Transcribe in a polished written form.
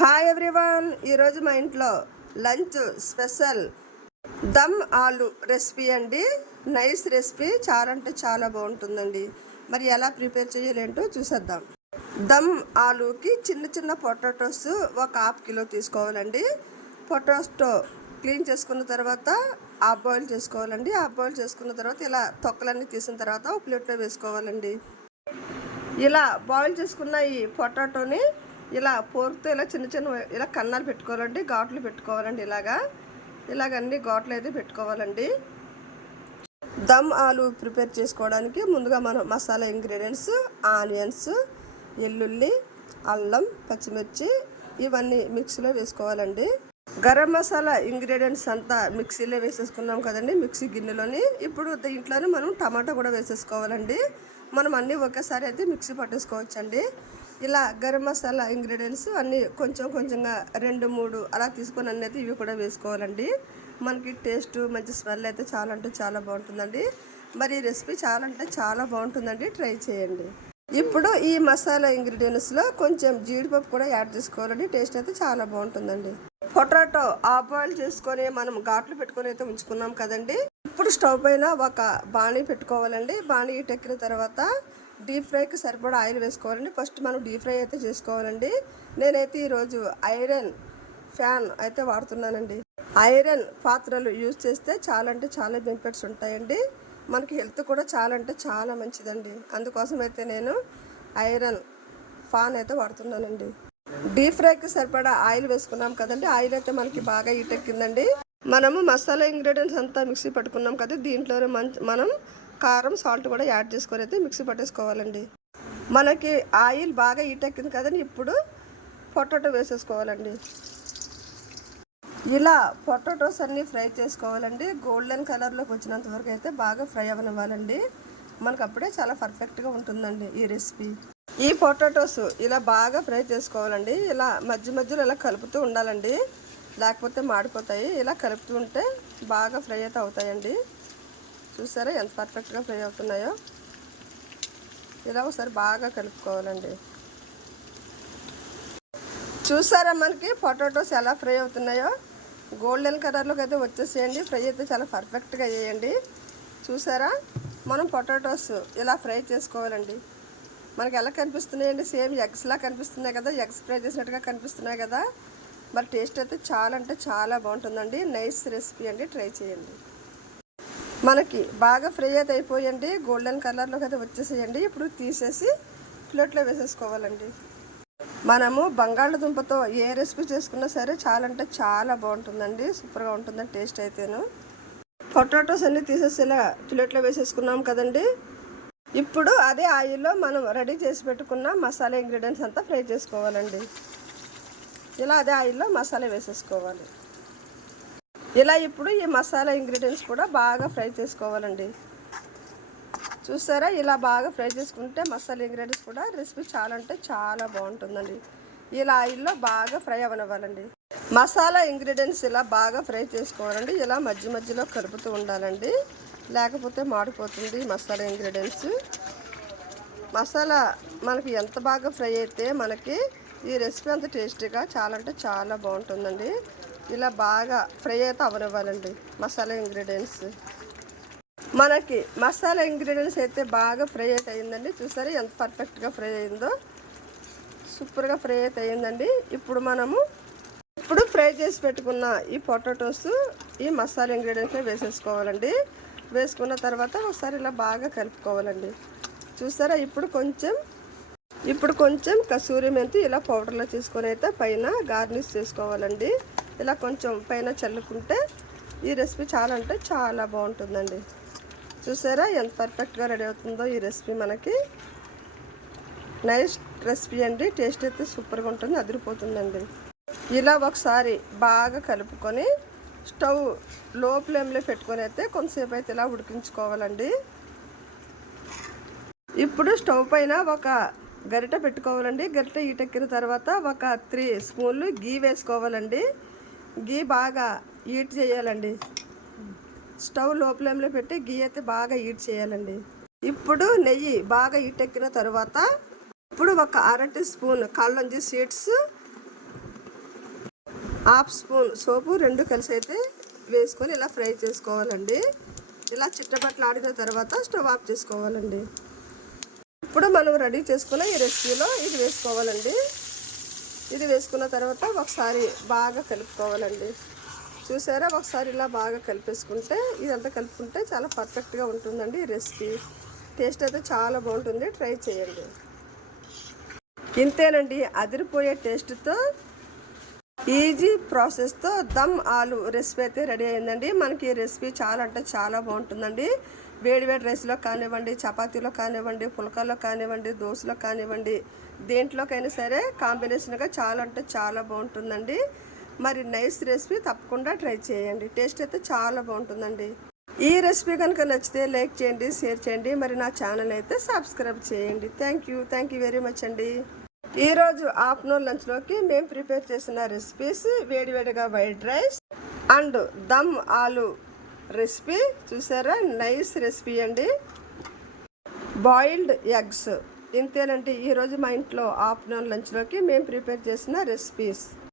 Hi everyone, ఈరోజు మా ఇంట్లో లంచ్ స్పెషల్ దమ్ ఆలు రెసిపీ అండి. నైస్ రెసిపీ, చాలా అంటే చాలా బాగుంటుందండి. మరి ఎలా ప్రిపేర్ చేయాలేంటో చూసేద్దాం. దమ్ ఆలుకి చిన్న చిన్న పొటాటోస్ ఒక హాఫ్ కిలో తీసుకోవాలండి. పొటాటో క్లీన్ చేసుకున్న తర్వాత హాఫ్ బాయిల్ చేసుకోవాలండి. హాఫ్ బాయిల్ చేసుకున్న తర్వాత ఇలా తొక్కలన్నీ తీసిన తర్వాత ఒక ప్లేట్లో వేసుకోవాలండి. ఇలా బాయిల్ చేసుకున్న ఈ పొటాటోని ఇలా పోరుతో ఇలా చిన్న చిన్న ఇలా కన్నాలు పెట్టుకోవాలండి, ఘాట్లు పెట్టుకోవాలండి. ఇలాగ అన్ని ఘాట్లు అయితే పెట్టుకోవాలండి. దమ్ ఆలు ప్రిపేర్ చేసుకోవడానికి ముందుగా మనం మసాలా ఇంగ్రీడియంట్స్ ఆనియన్స్, వెల్లుల్లి, అల్లం, పచ్చిమిర్చి ఇవన్నీ మిక్సీలో వేసుకోవాలండి. గరం మసాలా ఇంగ్రీడియంట్స్ అంతా మిక్సీలో వేసేసుకున్నాం కదండి, మిక్సీ గిన్నెలోని. ఇప్పుడు దీంట్లోనే మనం టమాటా కూడా వేసేసుకోవాలండి. మనం అన్నీ ఒకేసారి అయితే మిక్సీ పట్టేసుకోవచ్చండి. ఇలా గరం మసాలా ఇంగ్రీడియంట్స్ అన్నీ కొంచెం కొంచెంగా 2-3 అలా తీసుకొని అన్నీ అయితే ఇవి కూడా వేసుకోవాలండి. మనకి టేస్ట్ మంచి స్మెల్ అయితే చాలా అంటే చాలా బాగుంటుందండి. మరి ఈ రెసిపీ చాలా అంటే చాలా బాగుంటుందండి, ట్రై చేయండి. ఇప్పుడు ఈ మసాలా ఇంగ్రీడియంట్స్లో కొంచెం జీడిపప్పు కూడా యాడ్ చేసుకోవాలండి, టేస్ట్ అయితే చాలా బాగుంటుందండి. పొటాటో హాఫ్ బాయిల్ చేసుకొని మనం ఘాట్లు పెట్టుకొని అయితే ఉంచుకున్నాం కదండి. ఇప్పుడు స్టవ్ పైన ఒక బాణీ పెట్టుకోవాలండి. బాణీ ఎక్కిన తర్వాత డీప్ ఫ్రైకి సరిపడా ఆయిల్ వేసుకోవాలండి. ఫస్ట్ మనం డీప్ ఫ్రై అయితే చేసుకోవాలండి. నేనైతే ఈరోజు ఐరన్ ఫ్యాన్ అయితే వాడుతున్నానండి. ఐరన్ పాత్రలు యూజ్ చేస్తే చాలా అంటే చాలా బెనిఫిట్స్ ఉంటాయండి. మనకి హెల్త్ కూడా చాలా అంటే చాలా మంచిదండి. అందుకోసం అయితే నేను ఐరన్ ఫ్యాన్ అయితే వాడుతున్నానండి. డీప్ ఫ్రైకి సరిపడా ఆయిల్ వేసుకున్నాం కదండి. ఆయిల్ అయితే మనకి బాగా ఎక్కిందండి. మనము మసాలా ఇంగ్రీడియంట్స్ అంతా మిక్సీ పట్టుకున్నాం కదా, దీంట్లోనే మనం కారం, సాల్ట్ కూడా యాడ్ చేసుకొని అయితే మిక్సీ పట్టేసుకోవాలండి. మనకి ఆయిల్ బాగా ఎక్కింది కదండి. ఇప్పుడు పొటాటో వేసేసుకోవాలండి. ఇలా పొటాటోస్ అన్నీ ఫ్రై చేసుకోవాలండి. గోల్డెన్ కలర్లోకి వచ్చినంత వరకు అయితే బాగా ఫ్రై అవ్వనివ్వాలండి. మనకు అప్పుడే చాలా పర్ఫెక్ట్గా ఉంటుందండి ఈ రెసిపీ. ఈ పొటాటోస్ ఇలా బాగా ఫ్రై చేసుకోవాలండి. ఇలా మధ్య మధ్యలో ఇలా కలుపుతూ ఉండాలండి, లేకపోతే మాడిపోతాయి. ఇలా కలుపుతూ ఉంటే బాగా ఫ్రై అయితే అవుతాయండి. చూసారా ఎంత పర్ఫెక్ట్గా ఫ్రై అవుతున్నాయో. ఇలా ఒకసారి బాగా కలుపుకోవాలండి. చూసారా మనకి పొటాటోస్ ఎలా ఫ్రై అవుతున్నాయో. గోల్డెన్ కలర్లోకి అయితే వచ్చేసేయండి. ఫ్రై అయితే చాలా పర్ఫెక్ట్గా వేయండి. చూసారా, మనం పొటాటోస్ ఇలా ఫ్రై చేసుకోవాలండి. మనకి ఎలా కనిపిస్తున్నాయండి, సేమ్ ఎగ్స్లా కనిపిస్తున్నాయి కదా, ఎగ్స్ ఫ్రై చేసినట్టుగా కనిపిస్తున్నాయి కదా. మరి టేస్ట్ అయితే చాలా అంటే చాలా బాగుంటుందండి. నైస్ రెసిపీ అండి, ట్రై చేయండి. మనకి బాగా ఫ్రై అయితే అయిపోయండి, గోల్డెన్ కలర్లోకి అయితే వచ్చేసేయండి. ఇప్పుడు తీసేసి ప్లేట్లో వేసేసుకోవాలండి. మనము బంగాళదుంపతో ఏ రెసిపీ చేసుకున్నా సరే చాలా అంటే చాలా బాగుంటుందండి, సూపర్గా ఉంటుందండి టేస్ట్ అయితేను. పొటాటోస్ అన్నీ తీసేసి ఇలా ప్లేట్లో వేసేసుకున్నాం కదండి. ఇప్పుడు అదే ఆయిల్లో మనం రెడీ చేసి పెట్టుకున్న మసాలా ఇంగ్రీడియంట్స్ అంతా ఫ్రై చేసుకోవాలండి. ఇలా అదే ఆయిల్లో మసాలా వేసేసుకోవాలి. ఇలా ఇప్పుడు ఈ మసాలా ఇంగ్రీడియంట్స్ కూడా బాగా ఫ్రై చేసుకోవాలండి. చూసారా, ఇలా బాగా ఫ్రై చేసుకుంటే మసాలా ఇంగ్రీడియంట్స్ కూడా రెసిపీ చాలా అంటే చాలా బాగుంటుందండి. ఇలా ఆయిల్లో బాగా ఫ్రై అవ్వనివ్వాలండి. మసాలా ఇంగ్రీడియంట్స్ ఇలా బాగా ఫ్రై చేసుకోవాలండి. ఇలా మధ్య మధ్యలో కలుపుతూ ఉండాలండి, లేకపోతే మాడిపోతుంది మసాలా ఇంగ్రీడియంట్స్. మసాలా మనకి ఎంత బాగా ఫ్రై అయితే మనకి ఈ రెసిపీ అంత టేస్టీగా చాలా అంటే చాలా బాగుంటుందండి. ఇలా బాగా ఫ్రై అయితే అవ్వనివ్వాలండి మసాలా ఇంగ్రీడియంట్స్. మనకి మసాలా ఇంగ్రీడియంట్స్ అయితే బాగా ఫ్రై అయితే అయిందండి. చూసారా ఎంత పర్ఫెక్ట్గా ఫ్రై అయిందో, సూపర్గా ఫ్రై అయితే అయిందండి. ఇప్పుడు ఫ్రై చేసి పెట్టుకున్న ఈ పొటాటోస్ ఈ మసాలా ఇంగ్రీడియంట్స్లో వేసేసుకోవాలండి. వేసుకున్న తర్వాత ఒకసారి ఇలా బాగా కలుపుకోవాలండి. చూసారా, ఇప్పుడు కొంచెం కసూరి మెంతి ఇలా పౌడర్లో తీసుకొని అయితే పైన గార్నిష్ చేసుకోవాలండి. ఇలా కొంచెం పైన చల్లుకుంటే ఈ రెసిపీ చాలా అంటే చాలా బాగుంటుందండి. చూసారా ఎంత పర్ఫెక్ట్గా రెడీ అవుతుందో ఈ రెసిపీ. మనకి నైస్ రెసిపీ అండి, టేస్ట్ అయితే సూపర్గా ఉంటుంది, అదిరిపోతుందండి. ఇలా ఒకసారి బాగా కలుపుకొని స్టవ్ లో ఫ్లేమ్లో పెట్టుకొని అయితే కొంతసేపు అయితే ఇలా ఉడికించుకోవాలండి. ఇప్పుడు స్టవ్ పైన ఒక గరిటె పెట్టుకోవాలండి. గరిటె ఎక్కిన తర్వాత ఒక 3 స్పూన్లు గీ వేసుకోవాలండి. గీ బాగా హీట్ చేయాలండి. స్టవ్ లో ఫ్లేమ్లో పెట్టి గీ అయితే బాగా హీట్ చేయాలండి. ఇప్పుడు నెయ్యి బాగా ఎక్కిన తర్వాత ఇప్పుడు ఒక 1/2 teaspoon kalonji seeds, half spoon సోపు 2 కలిసి అయితే వేసుకొని ఇలా ఫ్రై చేసుకోవాలండి. ఇలా చిట్టపట్లాడిన తర్వాత స్టవ్ ఆఫ్ చేసుకోవాలండి. ఇప్పుడు మనం రెడీ చేసుకున్న ఈ రెసిపీలో ఇది వేసుకోవాలండి. ఇది వేసుకున్న తర్వాత ఒకసారి బాగా కలుపుకోవాలండి. చూసారా, ఒకసారి ఇలా బాగా కలిపేసుకుంటే ఇదంతా కలుపుకుంటే చాలా పర్ఫెక్ట్గా ఉంటుందండి ఈ రెసిపీ. టేస్ట్ అయితే చాలా బాగుంటుంది, ట్రై చేయండి. ఇంతేనండి, అదిరిపోయే టేస్ట్తో ఈజీ ప్రాసెస్తో దమ్ ఆలు రెసిపీ అయితే రెడీ అయిందండి. మనకి ఈ రెసిపీ చాలా అంటే చాలా బాగుంటుందండి. వేడివేడి రైస్లో కానివ్వండి, చపాతీలో కానివ్వండి, పుల్కాలో కానివ్వండి, దోశలో కానివ్వండి, దేంట్లోకైనా సరే కాంబినేషన్గా చాలా అంటే చాలా బాగుంటుందండి. మరి నైస్ రెసిపీ తప్పకుండా ట్రై చేయండి. టేస్ట్ అయితే చాలా బాగుంటుందండి. ఈ రెసిపీ కనుక నచ్చితే లైక్ చేయండి, షేర్ చేయండి. మరి నా ఛానల్ అయితే సబ్స్క్రైబ్ చేయండి. థ్యాంక్ యూ వెరీ మచ్ అండి. ఈరోజు ఆఫ్టర్నూన్ లంచ్లోకి మేము ప్రిపేర్ చేసిన రెసిపీస్ వేడివేడిగా వైట్ రైస్ అండ్ దమ్ ఆలు రెసిపీ. చూసారా, నైస్ రెసిపీ అండి. Boiled eggs. ఇంతేనండి ఈరోజు మా ఇంట్లో ఆఫ్టర్నూన్ లంచ్లోకి మేము ప్రిపేర్ చేసిన రెసిపీస్.